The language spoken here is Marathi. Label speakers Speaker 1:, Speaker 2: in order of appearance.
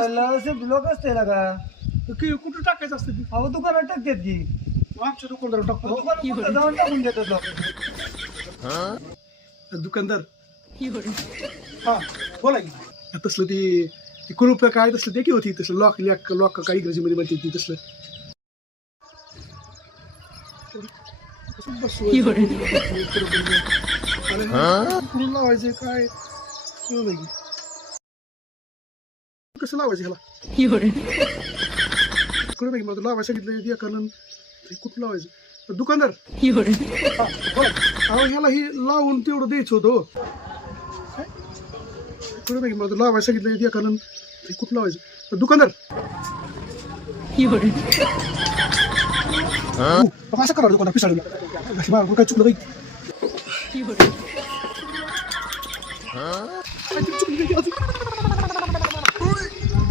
Speaker 1: ब्लॉक असते ना का
Speaker 2: कुठं टाकायचं असतं ती
Speaker 1: अहो दुकानात टाकतात की
Speaker 2: आमच्या दुकानदार टाकतो
Speaker 1: दुकानात कुठं जाऊन टाकून देतात लोक
Speaker 2: दुकानदार हा बोला की तसलं ती कुलूप काय तसलं ते की होती तसलं लॉक लॅक लॉक काय इंग्रजीमध्ये म्हणते ती तसलं कुठून लावायचं काय कळलं की कसं लावायचं ह्याला कळलं नाही मला लावायला सांगितलं या कारण कुठं लावायचं दुकानदार हा बोला अहो ह्याला ही लावून तेवढं द्यायचं होतं काय कळलं नाही मला लावायला सांगितलं या कारण कुठं लावायचं दुकानदार असं करा दुकानात पिसाळून काय चुकलं काही चुकलं